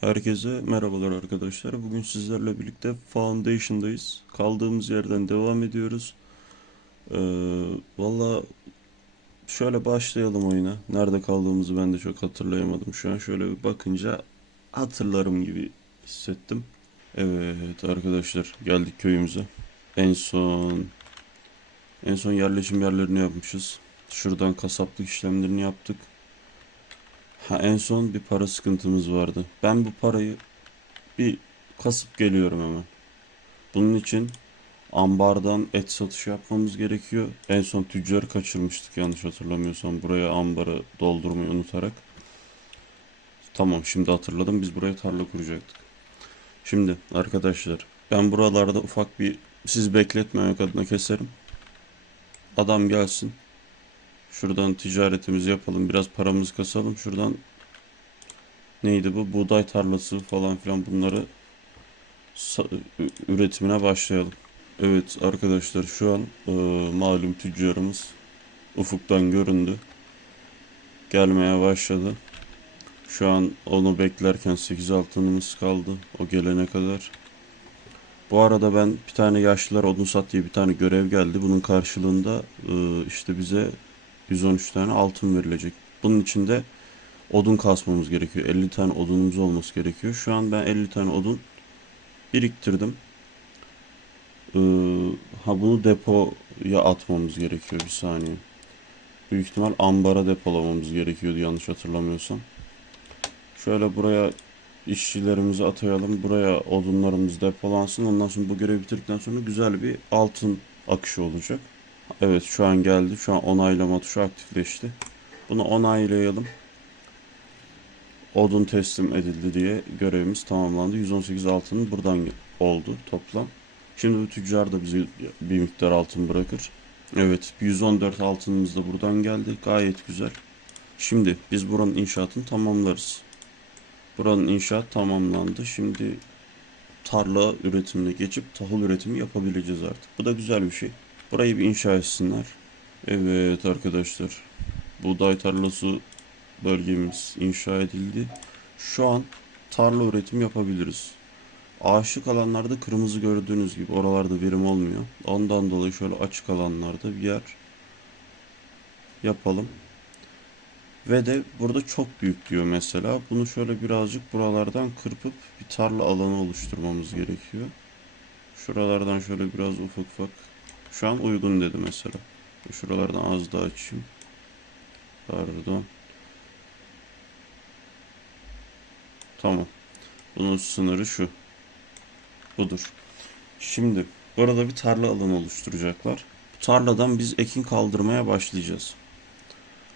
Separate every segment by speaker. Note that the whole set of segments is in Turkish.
Speaker 1: Herkese merhabalar arkadaşlar. Bugün sizlerle birlikte Foundation'dayız. Kaldığımız yerden devam ediyoruz. Ee, Valla şöyle başlayalım oyuna. Nerede kaldığımızı ben de çok hatırlayamadım şu an. Şöyle bir bakınca hatırlarım gibi hissettim. Evet arkadaşlar geldik köyümüze. En son en son yerleşim yerlerini yapmışız. Şuradan kasaplık işlemlerini yaptık. Ha en son bir para sıkıntımız vardı. Ben bu parayı bir kasıp geliyorum hemen. Bunun için ambardan et satışı yapmamız gerekiyor. En son tüccarı kaçırmıştık yanlış hatırlamıyorsam. Buraya ambarı doldurmayı unutarak. Tamam şimdi hatırladım. Biz buraya tarla kuracaktık. Şimdi arkadaşlar ben buralarda ufak bir siz bekletmemek adına keserim. Adam gelsin. Şuradan ticaretimizi yapalım. Biraz paramızı kasalım. Şuradan neydi bu? Buğday tarlası falan filan bunları üretimine başlayalım. Evet arkadaşlar şu an e, malum tüccarımız ufuktan göründü. Gelmeye başladı. Şu an onu beklerken 8 altınımız kaldı. O gelene kadar. Bu arada ben bir tane yaşlılar odun sat diye bir tane görev geldi. Bunun karşılığında e, işte bize 113 tane altın verilecek. Bunun için de odun kasmamız gerekiyor. 50 tane odunumuz olması gerekiyor. Şu an ben 50 tane odun biriktirdim. Ee, ha bunu depoya atmamız gerekiyor bir saniye. Büyük ihtimal ambara depolamamız gerekiyordu yanlış hatırlamıyorsam. Şöyle buraya işçilerimizi atayalım. Buraya odunlarımız depolansın. Ondan sonra bu görevi bitirdikten sonra güzel bir altın akışı olacak. Evet şu an geldi. Şu an onaylama tuşu aktifleşti. Bunu onaylayalım. Odun teslim edildi diye görevimiz tamamlandı. 118 altın buradan oldu toplam. Şimdi bu tüccar da bize bir miktar altın bırakır. Evet 114 altınımız da buradan geldi. Gayet güzel. Şimdi biz buranın inşaatını tamamlarız. Buranın inşaat tamamlandı. Şimdi tarla üretimine geçip tahıl üretimi yapabileceğiz artık. Bu da güzel bir şey. Burayı bir inşa etsinler. Evet arkadaşlar. Buğday tarlası bölgemiz inşa edildi. Şu an tarla üretimi yapabiliriz. Ağaçlık alanlarda kırmızı gördüğünüz gibi oralarda verim olmuyor. Ondan dolayı şöyle açık alanlarda bir yer yapalım. Ve de burada çok büyük diyor mesela. Bunu şöyle birazcık buralardan kırpıp bir tarla alanı oluşturmamız gerekiyor. Şuralardan şöyle biraz ufak ufak. Şu an uygun dedi mesela. Şuralardan az daha açayım. Pardon. Tamam. Bunun sınırı şu. Budur. Şimdi burada bir tarla alanı oluşturacaklar. Bu tarladan biz ekin kaldırmaya başlayacağız.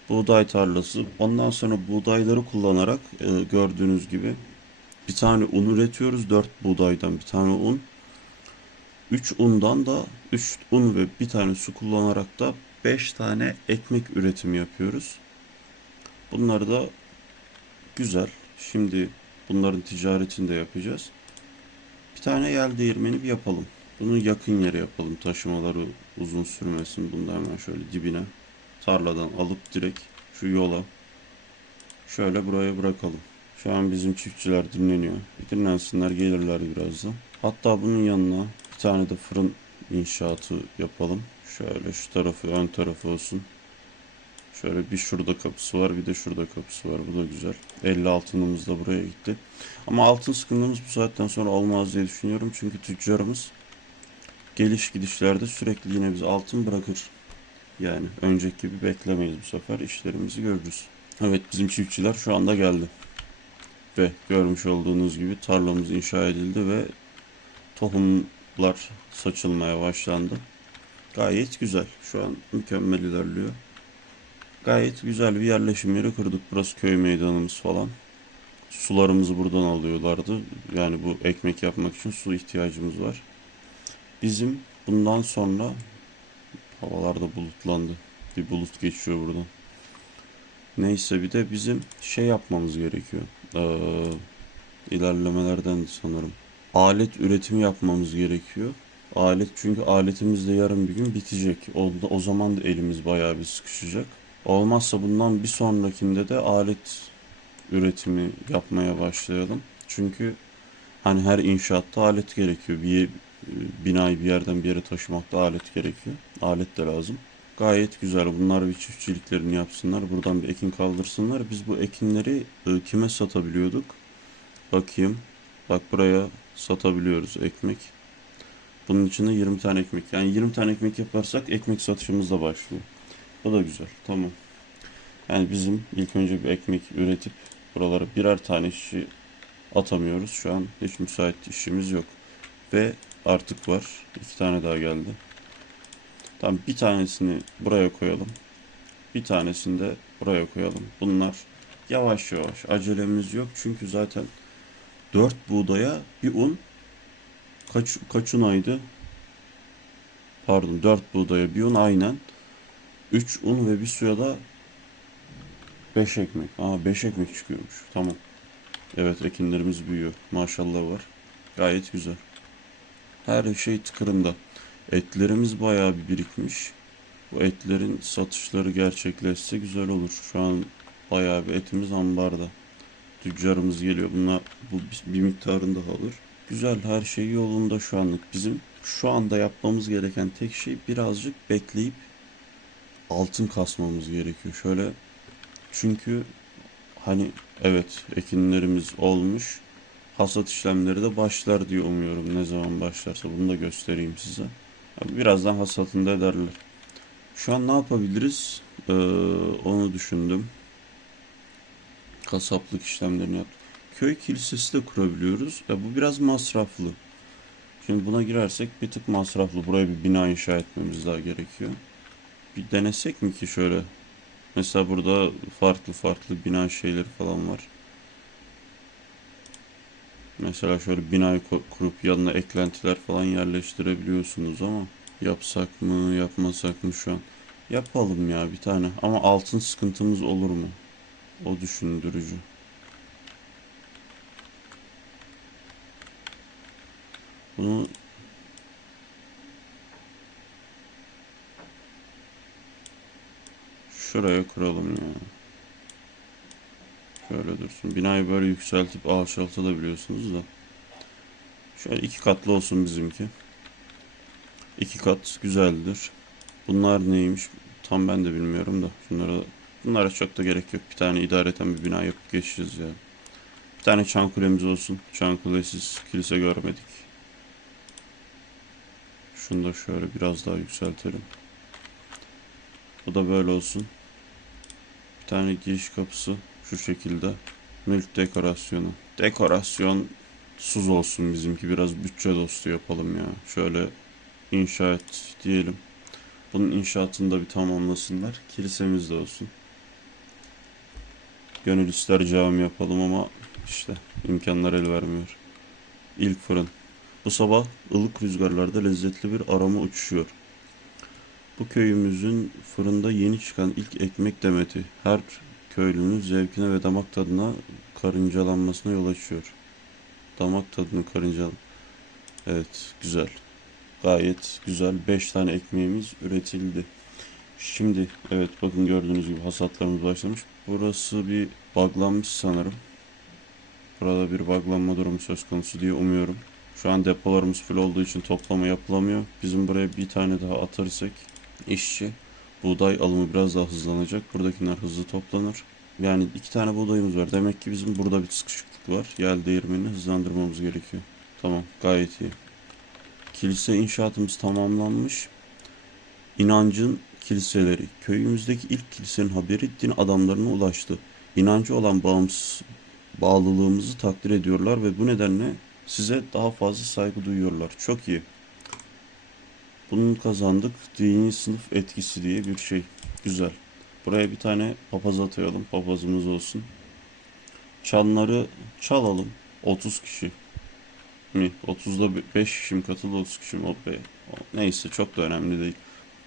Speaker 1: Buğday tarlası. Ondan sonra buğdayları kullanarak e, gördüğünüz gibi bir tane un üretiyoruz. 4 buğdaydan bir tane un. 3 undan da 3 un ve bir tane su kullanarak da 5 tane ekmek üretimi yapıyoruz. Bunlar da güzel. Şimdi bunların ticaretini de yapacağız. Bir tane yel değirmeni bir yapalım. Bunu yakın yere yapalım. Taşımaları uzun sürmesin. Bunu da hemen şöyle dibine tarladan alıp direkt şu yola şöyle buraya bırakalım. Şu an bizim çiftçiler dinleniyor. Dinlensinler gelirler birazdan. Hatta bunun yanına tane de fırın inşaatı yapalım. Şöyle şu tarafı ön tarafı olsun. Şöyle bir şurada kapısı var bir de şurada kapısı var. Bu da güzel. 50 altınımız da buraya gitti. Ama altın sıkıntımız bu saatten sonra olmaz diye düşünüyorum. Çünkü tüccarımız geliş gidişlerde sürekli yine bize altın bırakır. Yani önceki gibi beklemeyiz bu sefer. işlerimizi görürüz. Evet bizim çiftçiler şu anda geldi. Ve görmüş olduğunuz gibi tarlamız inşa edildi ve tohumlar saçılmaya başlandı. Gayet güzel. Şu an mükemmel ilerliyor. Gayet güzel bir yerleşim yeri kırdık. Burası köy meydanımız falan. Sularımızı buradan alıyorlardı. Yani bu ekmek yapmak için su ihtiyacımız var. Bizim bundan sonra havalar da bulutlandı. Bir bulut geçiyor buradan. Neyse bir de bizim şey yapmamız gerekiyor. Ee, ilerlemelerden sanırım. Alet üretimi yapmamız gerekiyor. Alet çünkü aletimiz de yarın bir gün bitecek. O, o zaman da elimiz bayağı bir sıkışacak. Olmazsa bundan bir sonrakinde de alet üretimi yapmaya başlayalım. Çünkü hani her inşaatta alet gerekiyor. Bir binayı bir yerden bir yere taşımakta alet gerekiyor. Alet de lazım. Gayet güzel. Bunlar bir çiftçiliklerini yapsınlar. Buradan bir ekin kaldırsınlar. Biz bu ekinleri e, kime satabiliyorduk? Bakayım. Bak buraya satabiliyoruz ekmek. Bunun içinde 20 tane ekmek. Yani 20 tane ekmek yaparsak ekmek satışımız da başlıyor. O da güzel. Tamam. Yani bizim ilk önce bir ekmek üretip buralara birer tane işçi atamıyoruz. Şu an hiç müsait işimiz yok. Ve artık var. İki tane daha geldi. Tamam bir tanesini buraya koyalım. Bir tanesini de buraya koyalım. Bunlar yavaş yavaş acelemiz yok. Çünkü zaten 4 buğdaya bir un kaç kaç un aydı? Pardon 4 buğdaya bir un aynen. 3 un ve bir suya da 5 ekmek. Aa 5 ekmek çıkıyormuş. Tamam. Evet ekinlerimiz büyüyor. Maşallah var. Gayet güzel. Her şey tıkırında. Etlerimiz bayağı bir birikmiş. Bu etlerin satışları gerçekleşse güzel olur. Şu an bayağı bir etimiz ambarda. Tüccarımız geliyor. Bunlar bu bir miktarını daha alır. Güzel her şey yolunda şu anlık. Bizim şu anda yapmamız gereken tek şey birazcık bekleyip altın kasmamız gerekiyor. Şöyle çünkü hani evet ekinlerimiz olmuş. Hasat işlemleri de başlar diye umuyorum. Ne zaman başlarsa bunu da göstereyim size. Birazdan hasatını da ederler. Şu an ne yapabiliriz? Ee, onu düşündüm. Kasaplık işlemlerini yaptık. Köy kilisesi de kurabiliyoruz. Ya bu biraz masraflı. Şimdi buna girersek bir tık masraflı. Buraya bir bina inşa etmemiz daha gerekiyor. Bir denesek mi ki şöyle? Mesela burada farklı farklı bina şeyleri falan var. Mesela şöyle binayı kurup yanına eklentiler falan yerleştirebiliyorsunuz ama yapsak mı yapmasak mı şu an? Yapalım ya bir tane ama altın sıkıntımız olur mu? O düşündürücü. Bunu şuraya kuralım ya. Şöyle dursun. Binayı böyle yükseltip alçaltabiliyorsunuz da. Şöyle iki katlı olsun bizimki. İki kat güzeldir. Bunlar neymiş? Tam ben de bilmiyorum da. Şunlara, bunlara çok da gerek yok. Bir tane idareten bir bina yapıp geçeceğiz ya. Bir tane çan kulemiz olsun. Çan kulesiz kilise görmedik. Şunu da şöyle biraz daha yükseltelim. Bu da böyle olsun. Bir tane giriş kapısı şu şekilde. Mülk dekorasyonu. Dekorasyon suz olsun bizimki. Biraz bütçe dostu yapalım ya. Şöyle inşa et diyelim. Bunun inşaatını da bir tamamlasınlar. Kilisemiz de olsun. Gönül ister cami yapalım ama işte imkanlar el vermiyor. İlk fırın. Bu sabah ılık rüzgarlarda lezzetli bir aroma uçuşuyor. Bu köyümüzün fırında yeni çıkan ilk ekmek demeti her köylünün zevkine ve damak tadına karıncalanmasına yol açıyor. Damak tadını karıncal. Evet, güzel. Gayet güzel. 5 tane ekmeğimiz üretildi. Şimdi evet bakın gördüğünüz gibi hasatlarımız başlamış. Burası bir buglanmış sanırım. Burada bir buglanma durumu söz konusu diye umuyorum. Şu an depolarımız full olduğu için toplama yapılamıyor. Bizim buraya bir tane daha atarsak işçi buğday alımı biraz daha hızlanacak. Buradakiler hızlı toplanır. Yani iki tane buğdayımız var. Demek ki bizim burada bir sıkışıklık var. Yel değirmenini hızlandırmamız gerekiyor. Tamam gayet iyi. Kilise inşaatımız tamamlanmış. İnancın kiliseleri. Köyümüzdeki ilk kilisenin haberi din adamlarına ulaştı. İnancı olan bağımsız bağlılığımızı takdir ediyorlar ve bu nedenle size daha fazla saygı duyuyorlar. Çok iyi. Bunu kazandık. Dini sınıf etkisi diye bir şey. Güzel. Buraya bir tane papaz atayalım. Papazımız olsun. Çanları çalalım. 30 kişi mi? 30'da 5 kişi katıldı 30 kişi mi? Be. Neyse çok da önemli değil.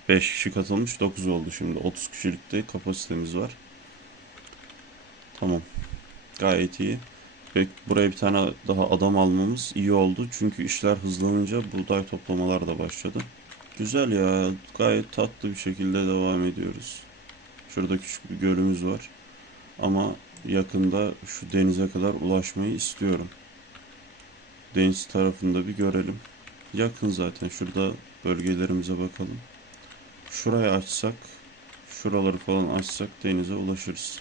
Speaker 1: 5 kişi katılmış 9 oldu şimdi. 30 kişilikte kapasitemiz var. Tamam. Gayet iyi. Ve buraya bir tane daha adam almamız iyi oldu. Çünkü işler hızlanınca buğday toplamalar da başladı. Güzel ya. Gayet tatlı bir şekilde devam ediyoruz. Şurada küçük bir gölümüz var. Ama yakında şu denize kadar ulaşmayı istiyorum. Deniz tarafında bir görelim. Yakın zaten. Şurada bölgelerimize bakalım. Şurayı açsak, şuraları falan açsak denize ulaşırız.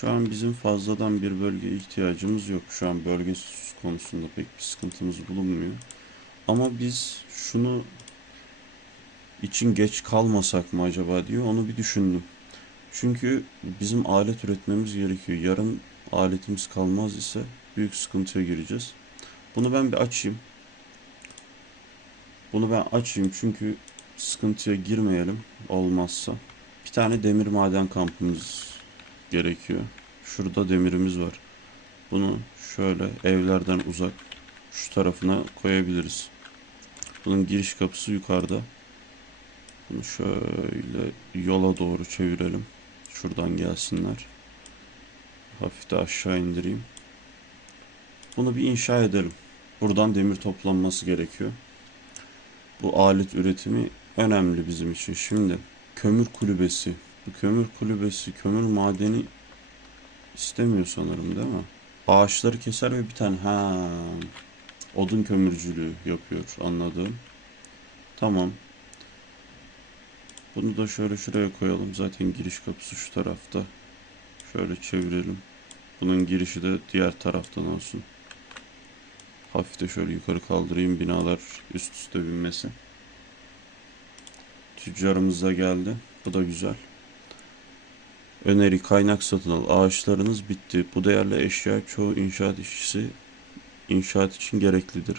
Speaker 1: Şu an bizim fazladan bir bölge ihtiyacımız yok. Şu an bölge konusunda pek bir sıkıntımız bulunmuyor. Ama biz şunu için geç kalmasak mı acaba diyor. Onu bir düşündüm. Çünkü bizim alet üretmemiz gerekiyor. Yarın aletimiz kalmaz ise büyük sıkıntıya gireceğiz. Bunu ben bir açayım. Bunu ben açayım çünkü sıkıntıya girmeyelim olmazsa. Bir tane demir maden kampımız gerekiyor. Şurada demirimiz var. Bunu şöyle evlerden uzak şu tarafına koyabiliriz. Bunun giriş kapısı yukarıda. Bunu şöyle yola doğru çevirelim. Şuradan gelsinler. Hafif de aşağı indireyim. Bunu bir inşa edelim. Buradan demir toplanması gerekiyor. Bu alet üretimi önemli bizim için. Şimdi kömür kulübesi. Bu kömür kulübesi, kömür madeni istemiyor sanırım değil mi? Ağaçları keser ve bir tane ha odun kömürcülüğü yapıyor anladığım. Tamam. Bunu da şöyle şuraya koyalım. Zaten giriş kapısı şu tarafta. Şöyle çevirelim. Bunun girişi de diğer taraftan olsun. Hafif de şöyle yukarı kaldırayım binalar üst üste binmesin. Tüccarımız da geldi. Bu da güzel. Öneri kaynak satın al. Ağaçlarınız bitti. Bu değerli eşya çoğu inşaat işçisi inşaat için gereklidir.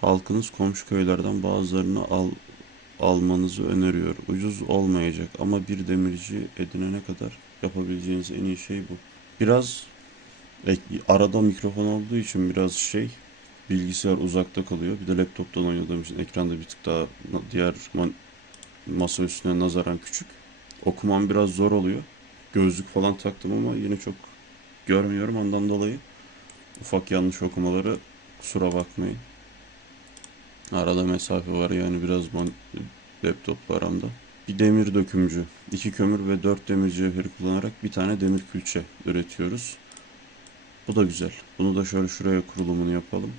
Speaker 1: Halkınız komşu köylerden bazılarını al almanızı öneriyor. Ucuz olmayacak ama bir demirci edinene kadar yapabileceğiniz en iyi şey bu. Biraz arada mikrofon olduğu için biraz şey bilgisayar uzakta kalıyor. Bir de laptoptan oynadığım için ekranda bir tık daha diğer masa üstüne nazaran küçük. Okumam biraz zor oluyor. Gözlük falan taktım ama yine çok görmüyorum ondan dolayı. Ufak yanlış okumaları kusura bakmayın. Arada mesafe var yani biraz laptopla aramda. Bir demir dökümcü, iki kömür ve dört demir cevheri kullanarak bir tane demir külçe üretiyoruz. Bu da güzel. Bunu da şöyle şuraya kurulumunu yapalım.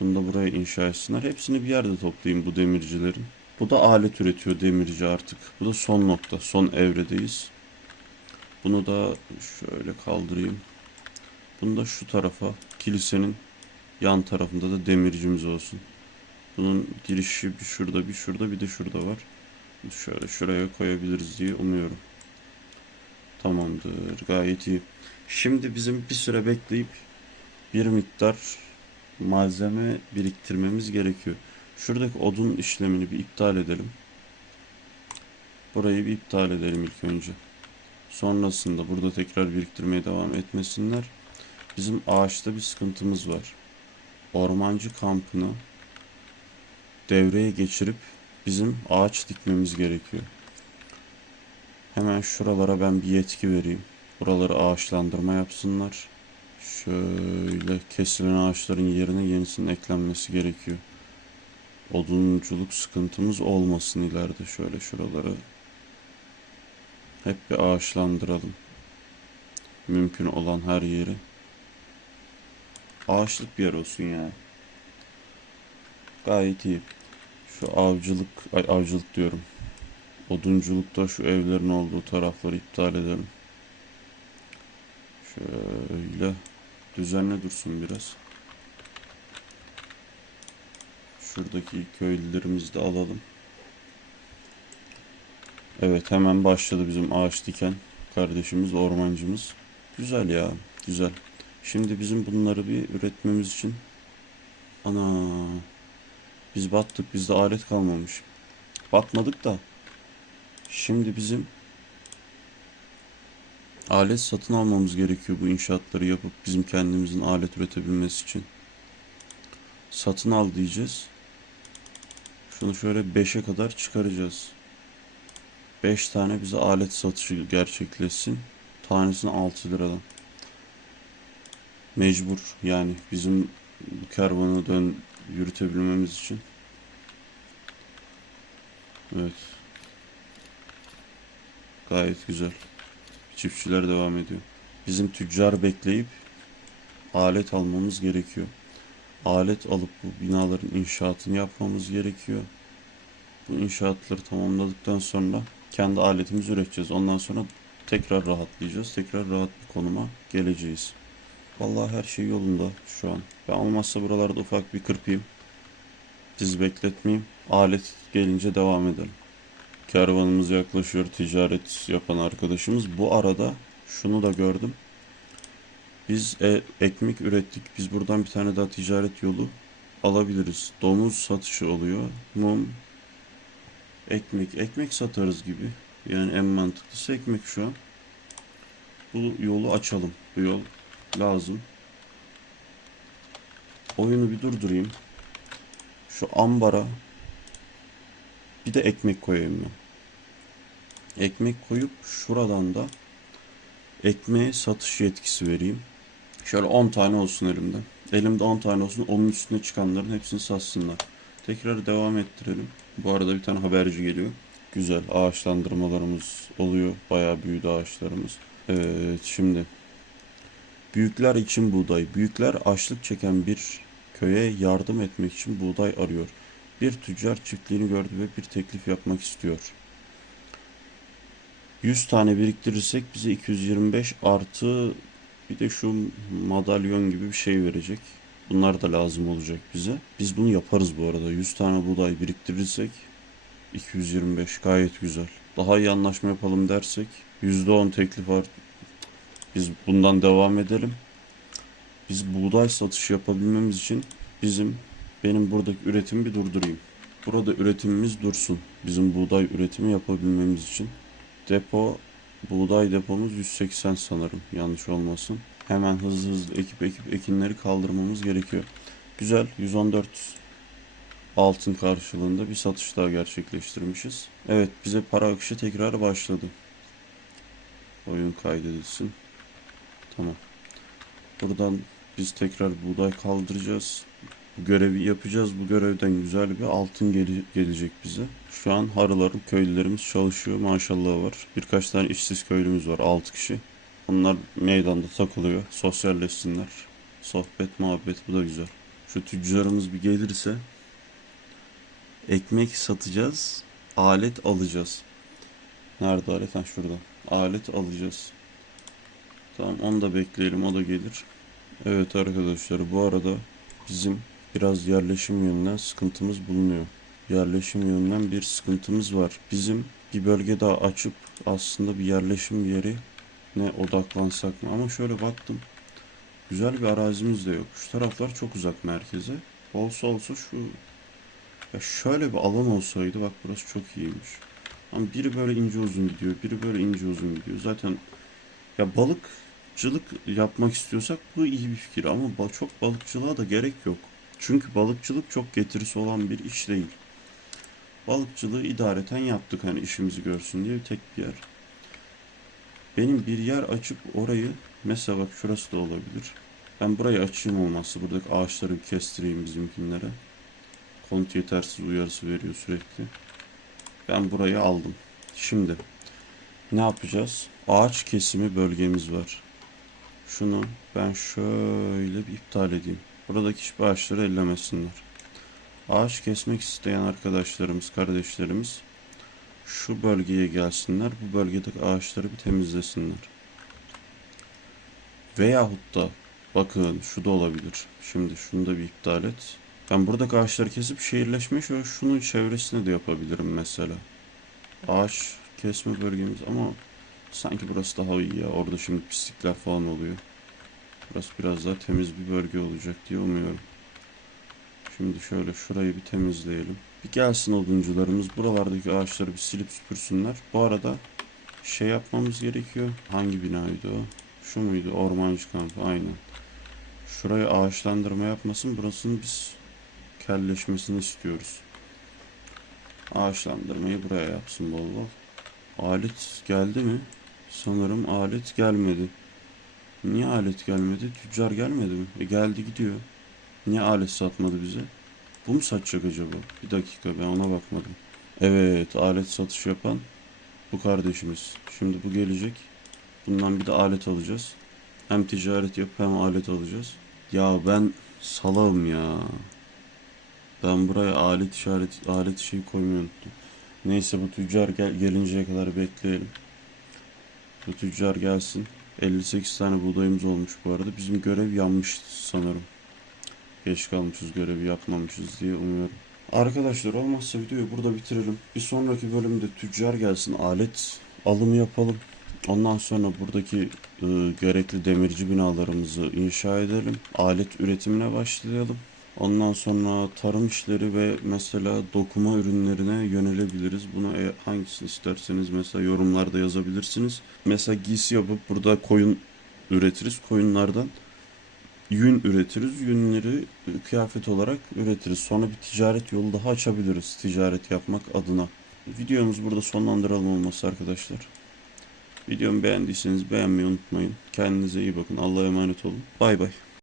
Speaker 1: Bunu da buraya inşa etsinler. Hepsini bir yerde toplayayım bu demircilerin. Bu da alet üretiyor demirci artık. Bu da son nokta. Son evredeyiz. Bunu da şöyle kaldırayım. Bunu da şu tarafa kilisenin yan tarafında da demircimiz olsun. Bunun girişi bir şurada bir şurada bir de şurada var. Şöyle şuraya koyabiliriz diye umuyorum. Tamamdır. Gayet iyi. Şimdi bizim bir süre bekleyip bir miktar malzeme biriktirmemiz gerekiyor. Şuradaki odun işlemini bir iptal edelim. Burayı bir iptal edelim ilk önce. Sonrasında burada tekrar biriktirmeye devam etmesinler. Bizim ağaçta bir sıkıntımız var. Ormancı kampını devreye geçirip bizim ağaç dikmemiz gerekiyor. Hemen şuralara ben bir yetki vereyim. Buraları ağaçlandırma yapsınlar. Şöyle kesilen ağaçların yerine yenisinin eklenmesi gerekiyor. Odunculuk sıkıntımız olmasın ileride. Şöyle şuraları hep bir ağaçlandıralım. Mümkün olan her yeri. Ağaçlık bir yer olsun yani. Gayet iyi. Şu avcılık, ay avcılık diyorum. Odunculukta şu evlerin olduğu tarafları iptal edelim. Şöyle düzenli dursun biraz. Şuradaki köylülerimizi de alalım. Evet hemen başladı bizim ağaç diken kardeşimiz, ormancımız. Güzel ya, güzel. Şimdi bizim bunları bir üretmemiz için ana biz battık bizde alet kalmamış. Batmadık da şimdi bizim alet satın almamız gerekiyor bu inşaatları yapıp bizim kendimizin alet üretebilmesi için. Satın al diyeceğiz. Şunu şöyle 5'e kadar çıkaracağız. 5 tane bize alet satışı gerçekleşsin. Tanesini 6 liradan. Mecbur yani bizim bu kervanı dön yürütebilmemiz için. Evet. Gayet güzel. Çiftçiler devam ediyor. Bizim tüccar bekleyip alet almamız gerekiyor. Alet alıp bu binaların inşaatını yapmamız gerekiyor. Bu inşaatları tamamladıktan sonra kendi aletimizi üreteceğiz. Ondan sonra tekrar rahatlayacağız. Tekrar rahat bir konuma geleceğiz. Vallahi her şey yolunda şu an. Ben olmazsa buralarda ufak bir kırpayım. Sizi bekletmeyeyim. Alet gelince devam edelim. Kervanımız yaklaşıyor. Ticaret yapan arkadaşımız. Bu arada şunu da gördüm. Biz e- ekmek ürettik. Biz buradan bir tane daha ticaret yolu alabiliriz. Domuz satışı oluyor. Mum, ekmek. Ekmek satarız gibi. Yani en mantıklısı ekmek şu an. Bu yolu açalım. Bu yol lazım. Oyunu bir durdurayım. Şu ambara bir de ekmek koyayım ben. Ekmek koyup şuradan da ekmeğe satış yetkisi vereyim. Şöyle 10 tane olsun elimde. Elimde 10 tane olsun. Onun üstüne çıkanların hepsini satsınlar. Tekrar devam ettirelim. Bu arada bir tane haberci geliyor. Güzel ağaçlandırmalarımız oluyor. Bayağı büyüdü ağaçlarımız. Evet şimdi Büyükler için buğday. Büyükler açlık çeken bir köye yardım etmek için buğday arıyor. Bir tüccar çiftliğini gördü ve bir teklif yapmak istiyor. 100 tane biriktirirsek bize 225 artı bir de şu madalyon gibi bir şey verecek. Bunlar da lazım olacak bize. Biz bunu yaparız bu arada. 100 tane buğday biriktirirsek 225 gayet güzel. Daha iyi anlaşma yapalım dersek %10 teklif art biz bundan devam edelim. Biz buğday satışı yapabilmemiz için bizim benim buradaki üretimi bir durdurayım. Burada üretimimiz dursun. Bizim buğday üretimi yapabilmemiz için. Depo, buğday depomuz 180 sanırım. Yanlış olmasın. Hemen hızlı hızlı ekip ekip ekinleri kaldırmamız gerekiyor. Güzel. 114 altın karşılığında bir satış daha gerçekleştirmişiz. Evet bize para akışı tekrar başladı. Oyun kaydedilsin. Tamam. Buradan biz tekrar buğday kaldıracağız. Görevi yapacağız. Bu görevden güzel bir altın gele- gelecek bize. Şu an harılarım, köylülerimiz çalışıyor. Maşallah var. Birkaç tane işsiz köylümüz var. 6 kişi. Onlar meydanda takılıyor. Sosyalleşsinler. Sohbet, muhabbet bu da güzel. Şu tüccarımız bir gelirse ekmek satacağız. Alet alacağız. Nerede alet? Ha şurada. Alet alacağız. Tamam onu da bekleyelim o da gelir. Evet arkadaşlar bu arada bizim biraz yerleşim yönünden sıkıntımız bulunuyor. Yerleşim yönünden bir sıkıntımız var. Bizim bir bölge daha açıp aslında bir yerleşim yeri ne odaklansak mı? Ama şöyle baktım. Güzel bir arazimiz de yok. Şu taraflar çok uzak merkeze. Olsa olsa şu ya şöyle bir alan olsaydı bak burası çok iyiymiş. Ama biri böyle ince uzun gidiyor, biri böyle ince uzun gidiyor. Zaten ya balıkçılık yapmak istiyorsak bu iyi bir fikir ama çok balıkçılığa da gerek yok. Çünkü balıkçılık çok getirisi olan bir iş değil. Balıkçılığı idareten yaptık hani işimizi görsün diye tek bir yer. Benim bir yer açıp orayı mesela bak şurası da olabilir. Ben burayı açayım olmazsa buradaki ağaçları kestireyim bizimkinlere. Konut yetersiz uyarısı veriyor sürekli. Ben burayı aldım. Şimdi ne yapacağız? Ağaç kesimi bölgemiz var. Şunu ben şöyle bir iptal edeyim. Buradaki hiçbir ağaçları ellemesinler. Ağaç kesmek isteyen arkadaşlarımız, kardeşlerimiz şu bölgeye gelsinler. Bu bölgedeki ağaçları bir temizlesinler. Veyahut da bakın şu da olabilir. Şimdi şunu da bir iptal et. Ben buradaki ağaçları kesip şehirleşme şöyle şunun çevresine de yapabilirim mesela. Ağaç kesme bölgemiz ama sanki burası daha iyi ya. Orada şimdi pislikler falan oluyor. Burası biraz daha temiz bir bölge olacak diye umuyorum. Şimdi şöyle şurayı bir temizleyelim. Bir gelsin oduncularımız buralardaki ağaçları bir silip süpürsünler. Bu arada şey yapmamız gerekiyor. Hangi binaydı o? Şu muydu? Ormancı kampı aynen. Şurayı ağaçlandırma yapmasın. Burasının biz kelleşmesini istiyoruz. Ağaçlandırmayı buraya yapsın bol bol. Alet geldi mi? Sanırım alet gelmedi. Niye alet gelmedi? Tüccar gelmedi mi? E geldi gidiyor. Niye alet satmadı bize? Bu mu satacak acaba? Bir dakika ben ona bakmadım. Evet alet satış yapan bu kardeşimiz. Şimdi bu gelecek. Bundan bir de alet alacağız. Hem ticaret yap hem alet alacağız. Ya ben Salağım ya. Ben buraya alet işaret alet şey koymayı unuttum. Neyse bu tüccar gel gelinceye kadar bekleyelim. Bu tüccar gelsin. 58 tane buğdayımız olmuş bu arada. Bizim görev yanmış sanırım. Geç kalmışız görevi yapmamışız diye umuyorum. Arkadaşlar olmazsa videoyu burada bitirelim. Bir sonraki bölümde tüccar gelsin. Alet alımı yapalım. Ondan sonra buradaki e, gerekli demirci binalarımızı inşa edelim. Alet üretimine başlayalım. Ondan sonra tarım işleri ve mesela dokuma ürünlerine yönelebiliriz. Bunu e, hangisini isterseniz mesela yorumlarda yazabilirsiniz. Mesela giysi yapıp burada koyun üretiriz. Koyunlardan yün üretiriz. Yünleri e, kıyafet olarak üretiriz. Sonra bir ticaret yolu daha açabiliriz ticaret yapmak adına. Videomuzu burada sonlandıralım olması arkadaşlar. Videomu beğendiyseniz beğenmeyi unutmayın. Kendinize iyi bakın. Allah'a emanet olun. Bay bay.